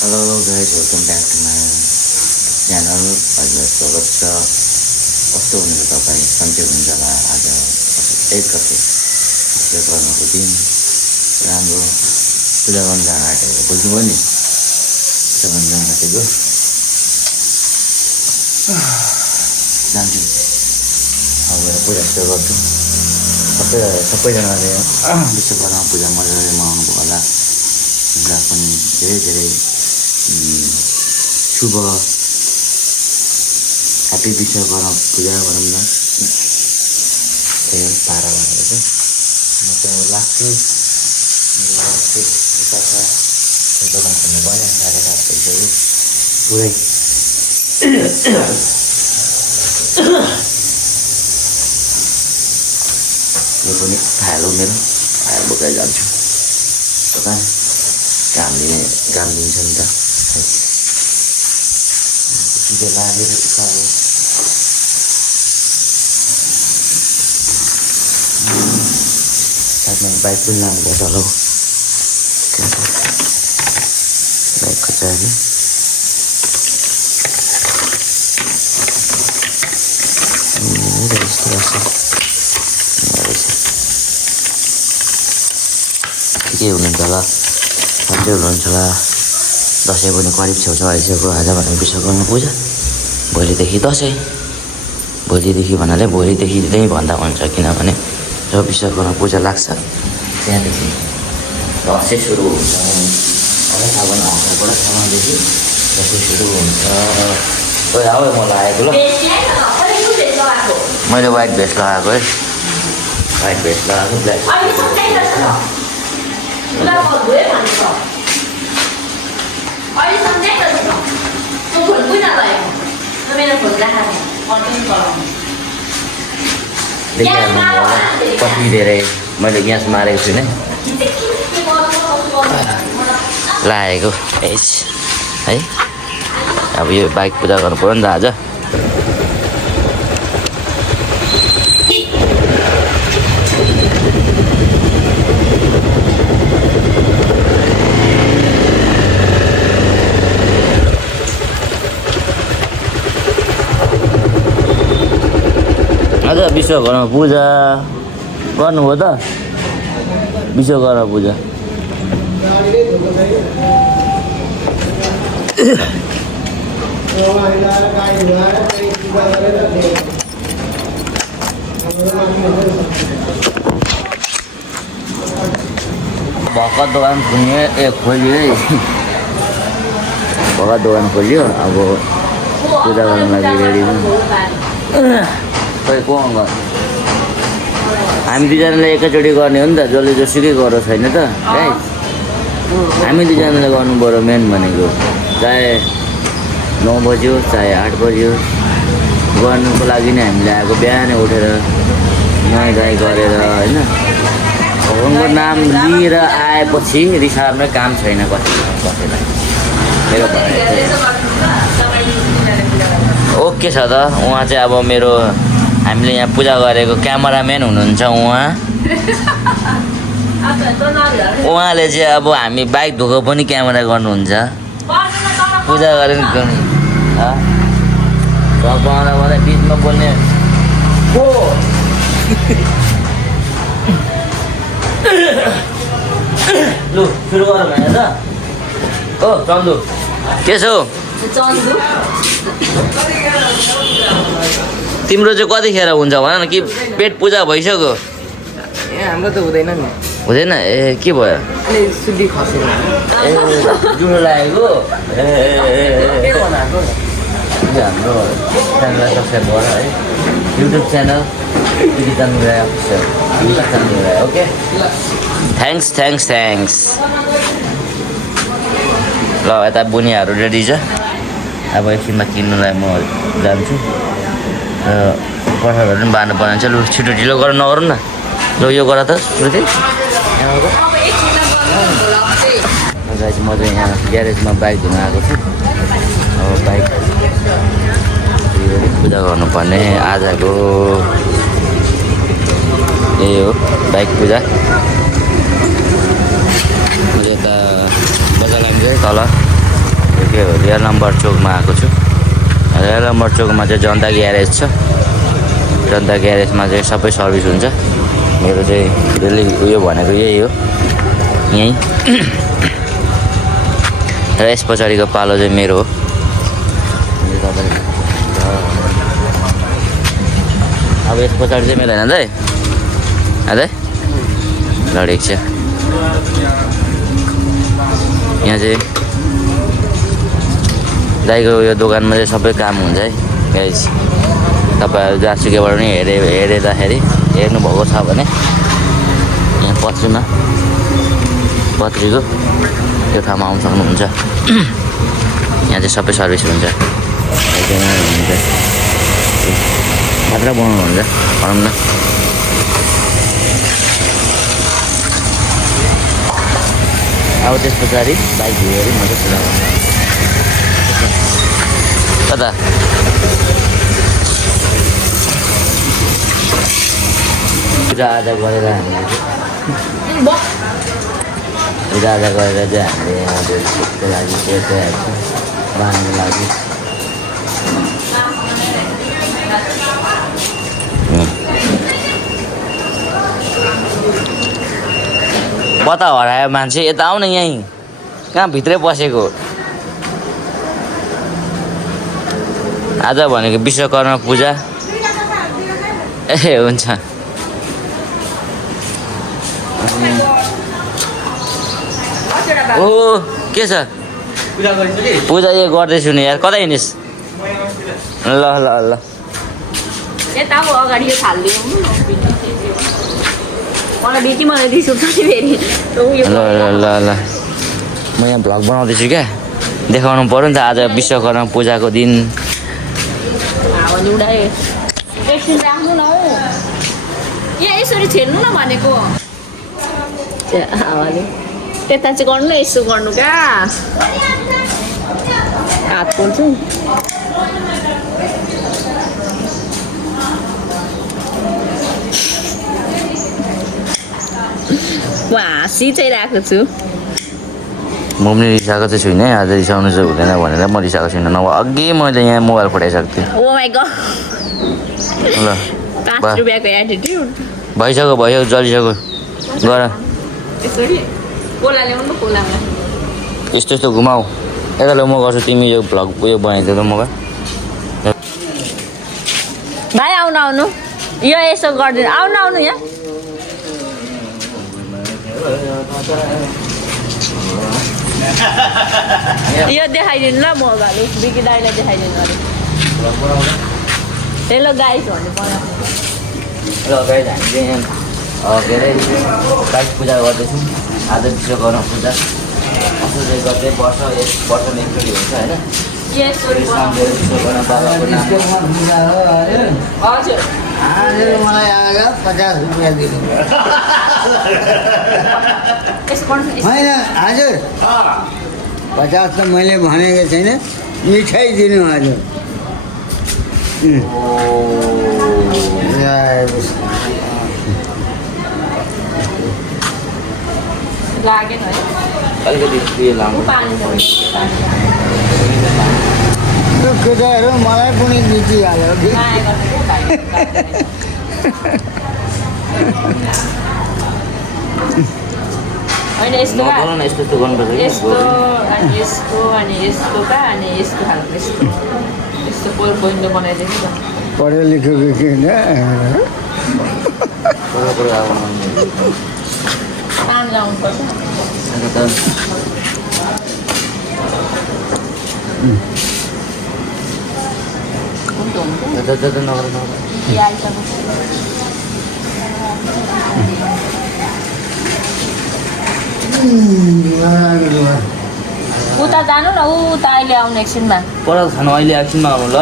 Hello guys, welcome back to my channel. हजुर स्वागत छ। कस्तो हुनुहुन्छ तपाईँ? सन्चै हुनुहुन्छ होला? आज 1 गते शुक्रबारको दिन राम्रो पूजा गर्न जान आँटेको बुझ्नुभयो नि? पूजा गर्न जान आँटेको जान्छु। अब पूजा सुरु गर्छु। सबैजनाले विश्वकर्मा पूजा मजाले मनाउनु भयो होला। पूजा पनि धेरै शुभ ह्याप्पी विश्वकर्मा पूजा भनौँ न। त्यही पारा भनेको चाहिँ म चाहिँ लाग्छु यता छ दोकान खोल्नु पर्ने 7:30 भइसक्यो पुरै। यो पनि फालो मेरो फाइल बोकेर जान्छु दोकान। काम दिन्छ नि त छिटो लागेर उकालो साथमा बाइक पनि लानुपर्छ होला हौ। बाइकको चाहिँ के हुनुहुन्छ होला? सन्चै हुनुहुन्छ होला? दसैँ पनि करिब छेउछाउ आइसक्यो। आज भने विश्वकर्मा पूजा, भोलिदेखि दसैँ। भोलिदेखि भन्नाले भोलिदेखि नै भन्दा हुन्छ, किनभने जब विश्वकर्मा पूजा लाग्छ त्यहाँदेखि दसैँ सुरु हुन्छ। साबन आउँदाबाट सामानदेखि दसैँ सुरु हुन्छ। अब म लगाएको ल, मैले व्हाइट भेस्ट लगाएको है। व्हाइट भेस्ट लगाएको ब्ल्याक कति धेरै मैले ग्यास मारेको छुइनँ लागेको है। अब यो बाइक पूजा गर्नु पऱ्यो नि त आज। आज विश्वकर्मा पूजा गर्नुभयो त? विश्वकर्मा पूजा भर्खर दोकान खोल्यो है। भर्खर दोकान खोल्यो। अब पूजा गर्नु लागि रेडी खै को आउँछ? हामी दुईजनाले एकैचोटि गर्ने हो नि त, जसले जोसुकै गरेको छैन त है। हामी दुईजनाले गर्नु पऱ्यो मेन भनेको। चाहे 9 बज्यो चाहे 8 बज्यो गर्नुको लागि नै हामीले आएको। बिहानै उठेर नुहाइ धुवाइ गरेर होइन, भगवान्को नाम लिएर आएपछि रिसार्ने काम छैन कसैलाई। मेरो ओके छ त। उहाँ चाहिँ अब मेरो हामीले यहाँ पूजा गरेको क्यामराम्यान हुनुहुन्छ उहाँले चाहिँ अब हामी बाइक धोएको पनि क्यामेरा गर्नुहुन्छ। पूजा गरेर भने बिचमा बोल्ने को लु सुरु गरौँ होइन त? ओ चन्दु के छौ? तिम्रो चाहिँ कतिखेर हुन्छ भन न? कि पेट पूजा भइसक्यो? हाम्रो त हुँदैन नि। हुँदैन? ए के भयो? सुली खसेर जुडो लागेको? हाम्रो च्यानललाई सब्सक्राइब गर है। YouTube channel okay. थ्याङ्क्स। ल यता बुनियाहरू रेडी छ। अब एकछिनमा किन्नुलाई म जान्छु। कठहरहरू पनि बाँड्नु पर्ने छ। लु छिटो ढिलो गरेर नगरौँ न। ल यो गर त श्रुति। म चाहिँ यहाँ ग्यारेजमा बाइक धुन आएको छु। अब बाइक पूजा गर्नुपर्ने आजको यही हो बाइक पूजा। यता बजार लाग्छ तल के हो रियल नम्बर चोकमा आएको छु रियल नम्बर चोकमा चाहिँ जनता ग्यारेज छ जनता ग्यारेजमा चाहिँ सबै सर्भिस हुन्छ मेरो चाहिँ डेली उयो भनेको यही हो यहीँ र यस पछाडिको पालो चाहिँ मेरो हो अब यस पछाडि चाहिँ मेरो होइन दाइ दाइ लडेको छ यहाँ चाहिँ दाइको यो दोकानमा चाहिँ सबै काम हुन्छ है गाइस तपाईँहरू जहाँसुकैबाट पनि हेर्दाखेरि हेर्नुभएको छ भने यहाँ पत्रीमा पत्रीको त्यो ठाउँमा आउनु सक्नुहुन्छ यहाँ चाहिँ सबै सर्भिस हुन्छ हुन्छ मात्र बनाउनुहुन्छ भनौँ न अब त्यस पछाडि बाइक हेऱ्यो म चाहिँ कता पूजाआजा गरेर हामीले पूजाआजा गरेर चाहिँ हामीले अब त्यसको लागि चाहिँ बाँध्नु लागि कता हरायो मान्छे यता आऊ न यहीँ कहाँ भित्रै बसेको आज भनेको विश्वकर्मा पूजा ए हुन्छ ओ के छ पूजा यो गर्दैछु नि यार कता हिँडिस् ल ल ल यता अब अगाडि यो थालिदिउँ मलाई बेटी मलाई रिस उठ्छ नि फेरि ल ल ल ल म यहाँ भ्लग बनाउँदैछु क्या देखाउनु पऱ्यो नि त आज विश्वकर्मा पूजाको दिन हावाले उडायो एकछिन राख्नु न हौ यहाँ यसरी छेड्नु न भनेको हावाले त्यता चाहिँ गर्नु न यसो गर्नु क्या हात पोल्छु म हाँसी चाहिँ राखेको छु म पनि रिसाएको चाहिँ छुइनँ है आज रिसाउनु चाहिँ हुँदैन भनेर म रिसाएको छुइनँ नभए अघि मैले यहाँ मोबाइल फटाइसकेको थिएँ ओ माई गॉड ल 5 रुपियाँको एटिट्युड भइसक्यो जलिसक्यो गर यसरी कोला ल्याउनु कोलामा यस्तो यस्तो घुमाऊ एकैले म गर्छु तिमी यो भ्लग उयो बनाइदियो त मोबाइल भाइ आउनु आउनु यो यसो गरिदिनु आउनु आउनु यहाँ यो देखाइदिनु ल मोबाइल बिकी दाइलाई देखाइदिनु अरे हेलो गाइस भन्नु पर्यो ल गाइस हामी चाहिँ यहाँ के अरे बाइक पूजा गर्दैछौँ आज विश्वकर्मा पूजा असोज गर्दै वर्ष एक वर्षमा एकचोटि हुन्छ होइन विश्वकर्मा बाबाको नाम हजुर मलाई आएर 50 रुपियाँ दिनु होइन हजुर 50 त मैले भनेको छैन मिठाई दिनु हजुर लागेन है अलिकति उयो लामो केटाहरू मलाई पनि जितिहाल्यो कि होइन यस्तो बोल न यस्तो यस्तो गर्नुपर्छ कि यस्तो अनि यस्तो अनि यस्तो कहाँ अनि यस्तो खालको यस्तो यस्तो पोइन्ट बनाइदिनु त पढ्यो लेखेको किन काम लाउनुपर्छ उता जानु न उता अहिले आउनु एकछिनमा पराल खानु अहिले एकछिनमा आउनु ल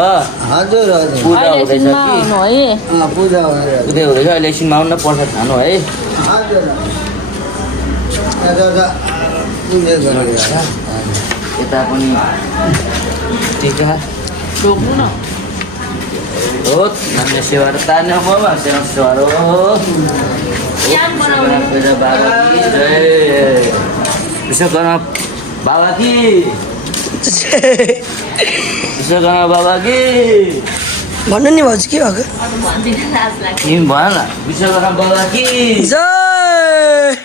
हजुर हजुर पूजा अहिले हुँदैछ एकछिनमा कि आउनु है पूजा गरेर उतै हुँदैछ अहिले एकछिनमा आउनु न प्रसाद खानु है हजुर दादा पूजा गरेर यता पनि टिका ढोक्नु न हो हामीले सेवा त तार्ने बाबा सेवा हो याद बनाउनु बाबा की जय विश्वकर्मा बाबा की विश्वकर्मा बाबा कि भन्नु नि भाउजू के भएको भन्दिनँ लाज लाग्छ तिमी भन न विश्वकर्मा बाबा कि जय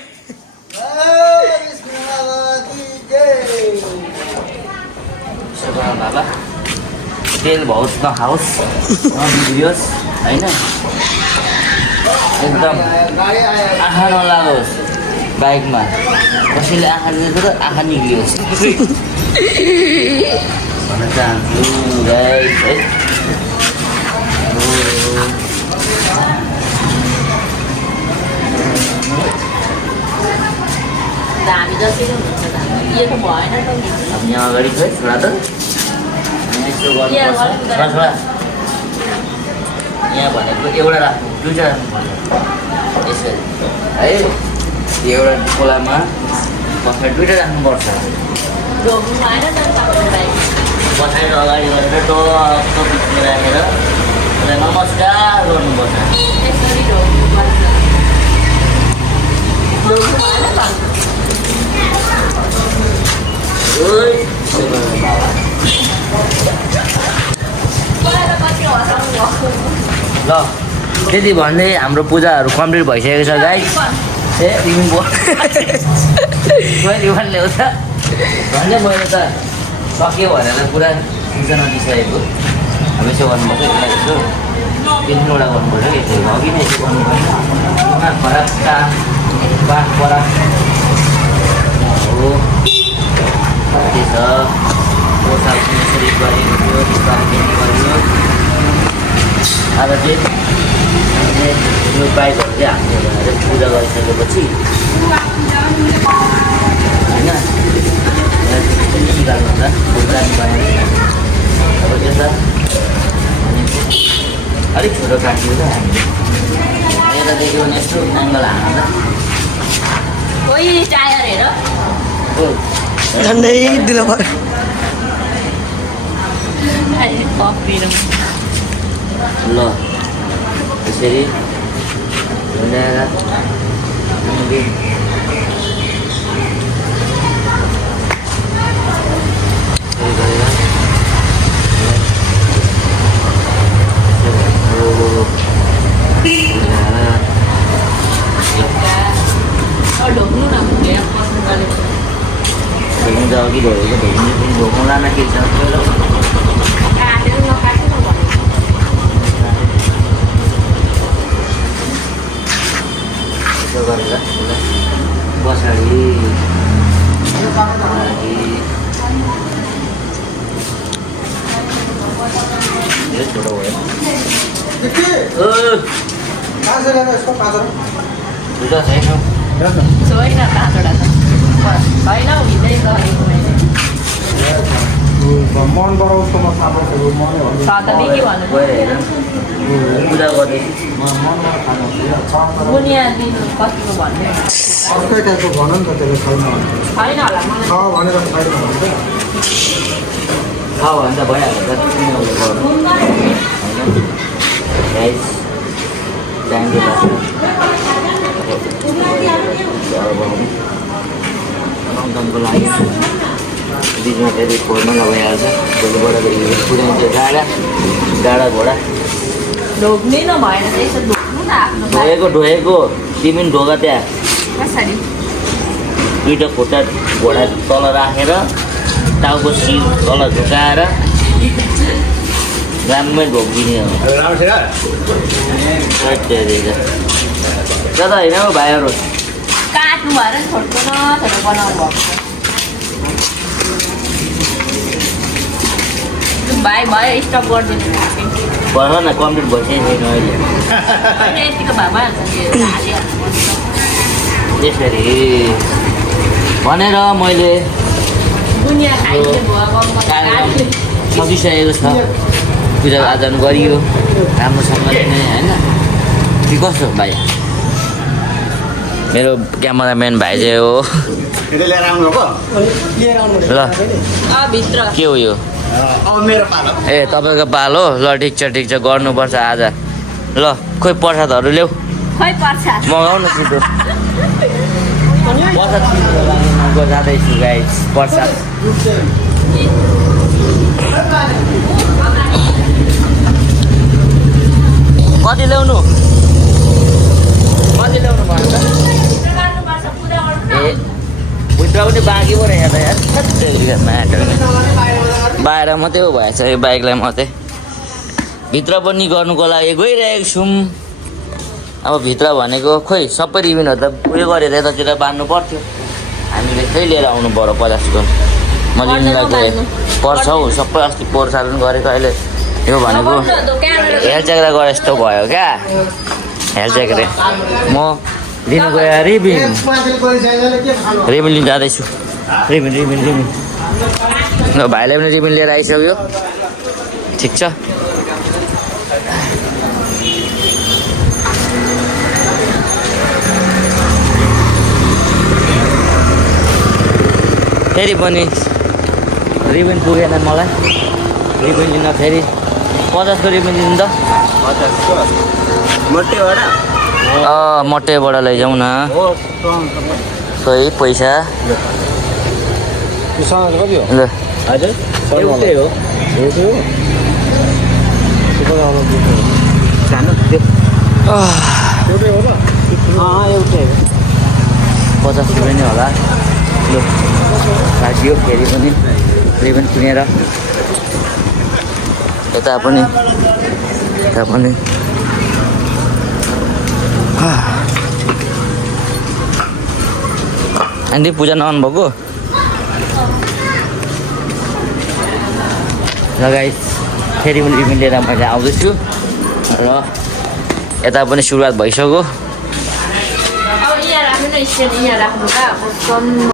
विश्वकर्मा बाबा तेल बहुत नखाओस् नबिग्रियोस् होइन एकदम आँखा नलागोस् बाइकमा कसैले आँखा दिन्छ त आँखा निक्लियोस् भन्न चाहन्छु गाइस है हामी जसरी हुनुहुन्छ त यो त भएन त नि अब यहाँ अगाडि छ है छोरा त यसो गर्नुपर्छ छोरा छोरा यहाँ भनेको एउटा राख्नु दुईवटा राख्नु पर्छ यसरी है एउटा खोलामा पछाडि दुईवटा राख्नुपर्छ ढोग्नु भएन त तपाईँको बाइक पछाडि अगाडि गरेर टक्क बिचमा राखेर उसलाई नमस्कार गर्नुपर्छ यसरी ढोग्नु पर्छ ढोग्नु भएन त ओइ बोलाएर पछि हँसाउनु भएको ल त्यति भन्दै हाम्रो पूजाहरू कम्प्लिट भइसकेको छ गाइस ए तिमी मैले ल्याउँछ भन्दै मैले त सक्यो भनेर पुरा सूचना दिइसकेको अब यसो गर्नुपर्छ यसलाई यसो तिनवटा गर्नुपर्छ कि यसो अघि नै यसो गर्नुपर्छ फरक बाँक फरक हो के छ पोसाक यसरी गरेको थियो त्यसबारे गरियो आज चाहिँ हामीले यो बाइकहरू चाहिँ हामीले पूजा गरिसकेपछि होइन निकाल्नु हुन्छ प्रोग्राम बनाएर अब त्यसमा अलिक छोटो काटियो त हामीले यता देख्यो भने यस्तो एङ्गल हाल्नु कोही टायर हेर त झन्डै दिलो पऱ्यो ल यसरी ल्याएर ढोग्नु न बस्नु गरेको ढोग्नु त अघि ढोगेको ढोग्नु पनि ढोग्नु लान के छ काटेर नकाट्नु भन्नु यसो गरेर पछाडि धेरै छोटो भयो दुइटा छैन छैन पाँचवटा त होइन हौ हिँड्दै गरेको मैले मन बढाउँछ म सामानहरू मनै छ त के भन्नु गएर हेर पूजा गर्ने बुनिया दिनु कतिको भन्नु अर्कै टाइपको भन नि त त्यसले छैन भने छैन होला मलाई छ भनेर छैन भन्छ खा भने त भइहाल्छ जति पनि उसले गर्नु होइन टाइम बनाउनुको लागि बिचमा फेरि खोल्न लगाइहाल्छ भोलिबाट पुऱ्याउँछ डाँडा घोडा ढोग्ने न भएन त यसो ढोग्नु न आफ्नो ढोगेको ढोगेको तिमी पनि ढोगा त्यहाँ कसरी दुईवटा खुट्टा घोडा तल राखेर टाउको सिर तल झुकाएर राम्रै ढोकिदिने हो ज्यादा होइन हौ भाइहरू काट्नु भएर नि छोटो न छोटो बनाउनु भएको छ भाइ भयो स्टप गरिदिनु भन न कम्प्लिट भइसकेको छैन अहिले होइन यतिको भए भइहाल्छ त्यो हालिहाल्नु त्यसरी भनेर मैले दुनियाँ खाइदिने भयो सकिसकेको छ पूजा आजन गरियो राम्रोसँगले नै होइन कि कस्तो भाइ मेरो क्यामेराम्यान भाइ चाहिँ हो लिएर आउनु हो ल भित्र के हो यो मेरो पालो ए तपाईँको पालो ल ठिक छ गर्नुपर्छ आज ल खोइ प्रसादहरू ल्याऊ खै पर्छ मगाउनु छिटो प्रसाद किन्नुको लागि म जाँदैछु गाइस प्रसाद कति ल्याउनु कति ल्याउनु भन्छ ए भित्र पनि बाँकी पो रहेछ त यार म्याटर बाहिर मात्रै हो भएछ यो बाइकलाई मात्रै भित्र पनि गर्नुको लागि गइरहेको छौँ अब भित्र भनेको खोइ सबै रिबिनहरू त उयो गरेर यतातिर बाँध्नु पर्थ्यो हामीले फेरि लिएर आउनु पऱ्यो 50को म लिनुलाई गएँ पर्छ हौ सबै अस्ति पोहोर साल पनि गरेको अहिले यो भनेको हेलच्याक्रा गरे जस्तो भयो क्या हेलच्याक्रे म लिनु गएँ रिबिन रिबिन लिनु जाँदैछु रिबिन रिबिन रिबिन ल भाइले पनि रिबिन लिएर आइसक्यो ठिक छ फेरि पनि रिबिन पुगेन मलाई रिबिन लिन फेरि 50को रिबिन दिनु त मट्टेबाट लैजाउँ न खोइ पैसा ल एउटै हो 50 रुपियाँ नै होला ल राखियो फेरि पनि रिबिन किनेर यता पनि आन्टी पूजा नआउनु भएको ल गाइस फेरि पनि रिबिन लिएर मैले आउँदैछु र यता पनि सुरुवात भइसक्यो अब यहाँ राख्नु न स्ट्यान्ड यहाँ राख्नु त